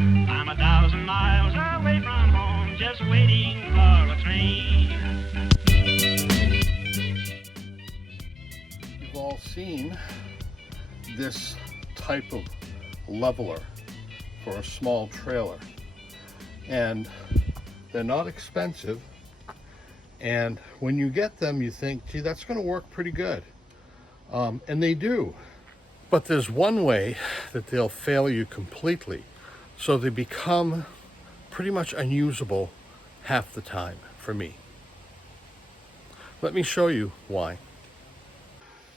I'm 1,000 miles away from home, just waiting for a train. You've all seen this type of leveler for a small trailer, and they're not expensive, and when you get them you think, gee, that's going to work pretty good, and they do. But there's one way that they'll fail you completely, so they become pretty much unusable half the time for me. Let me show you why.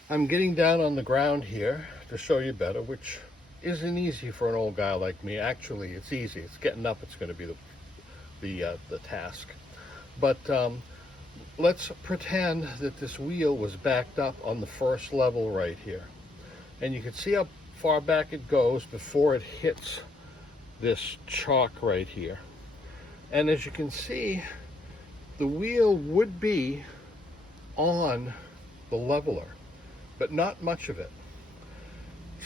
I'm getting down on the ground here to show you better, which isn't easy for an old guy like me. Actually, it's easy. It's getting up it's going to be the task. But let's pretend that this wheel was backed up on the first level right here. And you can see how far back it goes before it hits this chalk right here. And as you can see, the wheel would be on the leveler, but not much of it.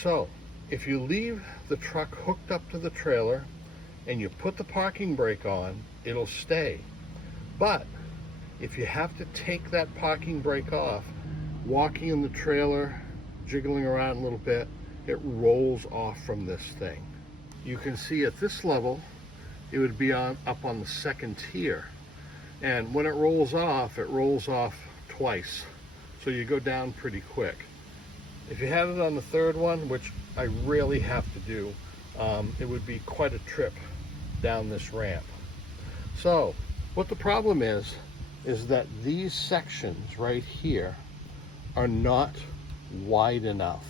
So if you leave the truck hooked up to the trailer and you put the parking brake on, it'll stay. But if you have to take that parking brake off, walking in the trailer, jiggling around a little bit, it rolls off from this thing. You can see at this level, it would be up on the second tier. And when it rolls off twice. So you go down pretty quick. If you had it on the third one, which I rarely have to do, it would be quite a trip down this ramp. So what the problem is that these sections right here are not wide enough.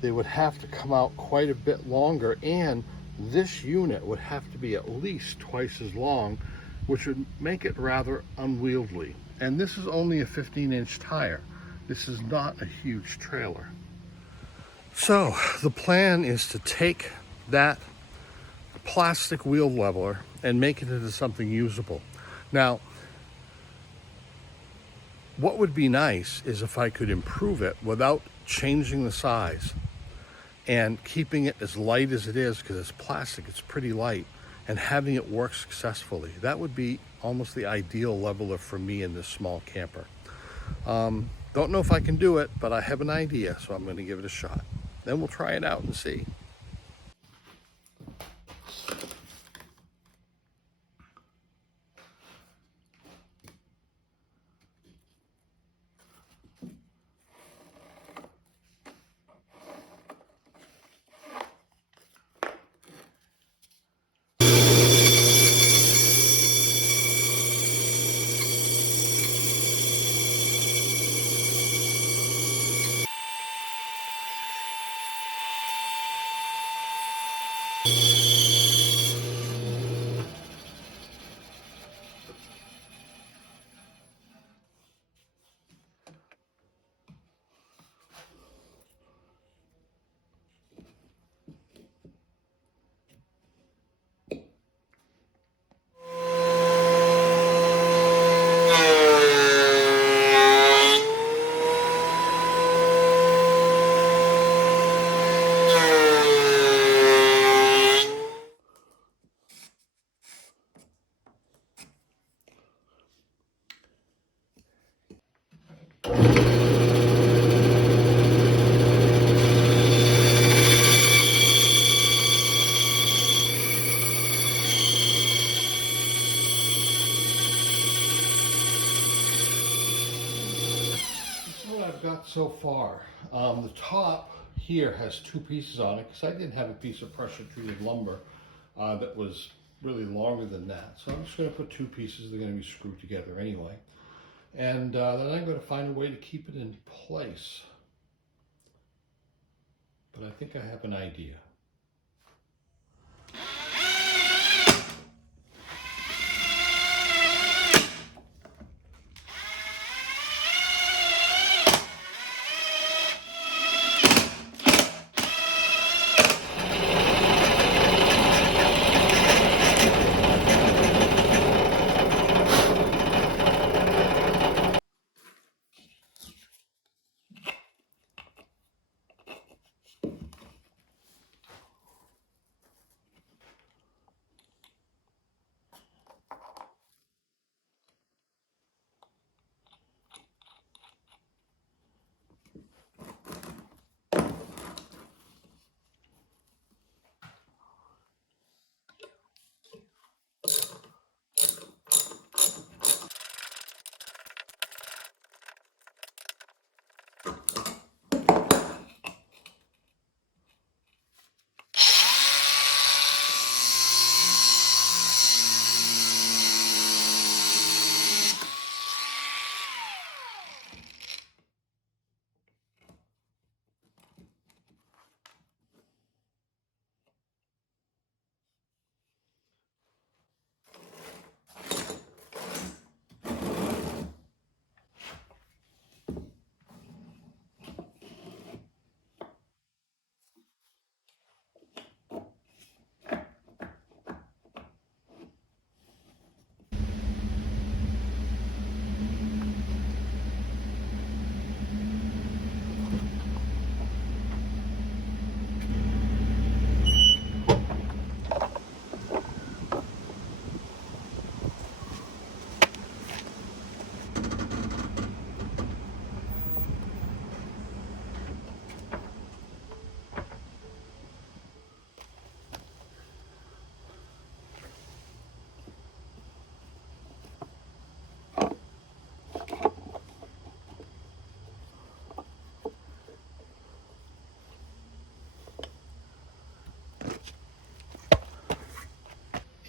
They would have to come out quite a bit longer, and this unit would have to be at least twice as long, which would make it rather unwieldy. And this is only a 15-inch tire. This is not a huge trailer. So the plan is to take that plastic wheel leveler and make it into something usable. Now, what would be nice is if I could improve it without changing the size and keeping it as light as it is, because it's plastic, it's pretty light, and having it work successfully. That would be almost the ideal leveler for me in this small camper. Don't know if I can do it, but I have an idea, so I'm going to give it a shot. Then we'll try it out and see. Got so far. The top here has two pieces on it because I didn't have a piece of pressure treated lumber that was really longer than that. So I'm just going to put two pieces. They're going to be screwed together anyway. And then I'm going to find a way to keep it in place. But I think I have an idea.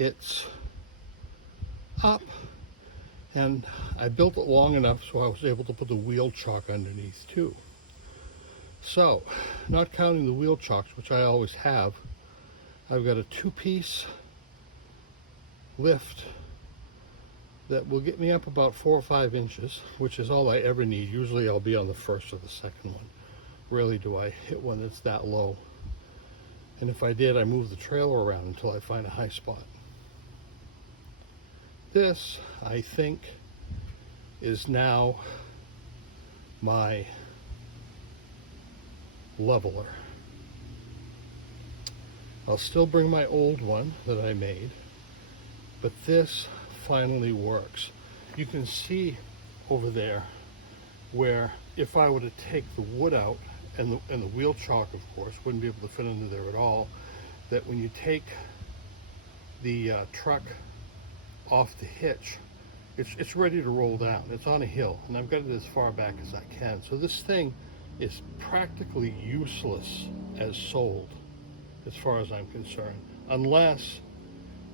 it's up, and I built it long enough so I was able to put the wheel chock underneath too. So, not counting the wheel chocks, which I always have, I've got a 2-piece lift that will get me up about 4 or 5 inches, which is all I ever need. Usually I'll be on the first or the second one. Rarely do I hit one that's that low. And if I did, I move the trailer around until I find a high spot. This, I think, is now my leveler. I'll still bring my old one that I made, but this finally works. You can see over there where if I were to take the wood out, and the wheel chock, of course, wouldn't be able to fit under there at all, that when you take the truck off the hitch, it's ready to roll down. It's on a hill, and I've got it as far back as I can. So this thing is practically useless as sold, as far as I'm concerned, unless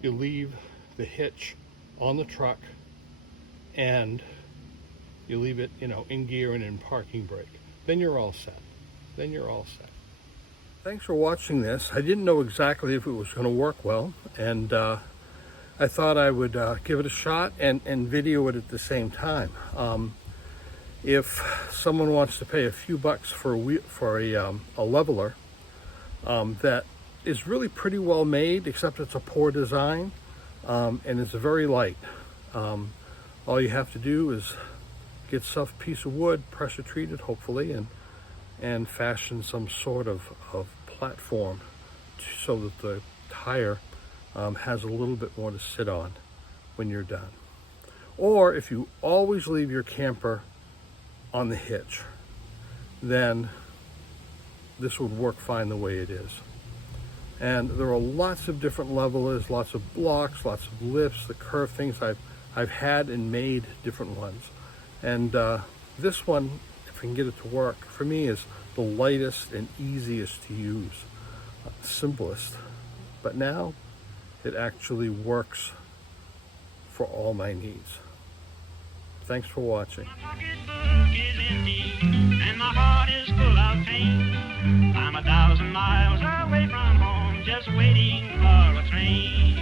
you leave the hitch on the truck and you leave it, in gear and in parking brake. Then you're all set. Thanks for watching this. I didn't know exactly if it was going to work well, and I thought I would give it a shot and video it at the same time. If someone wants to pay a few bucks for a leveler that is really pretty well made, except it's a poor design, and it's very light. All you have to do is get a soft piece of wood, pressure treated hopefully, and fashion some sort of platform so that the tire has a little bit more to sit on when you're done. Or if you always leave your camper on the hitch, then this would work fine the way it is. And there are lots of different levelers, lots of blocks, lots of lifts, the curved things. I've had and made different ones. And this one, if I can get it to work, for me is the lightest and easiest to use, simplest. But now it actually works for all my needs. Thanks for watching. My pocketbook is empty and my heart is full of pain. I'm 1,000 miles away from home, just waiting for a train.